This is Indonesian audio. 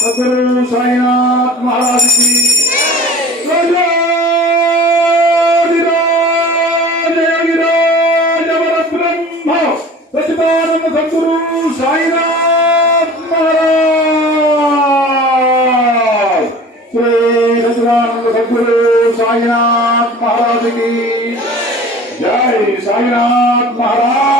Sayyidat Maharaj. Ki. Jai Sayyidat Maharaj.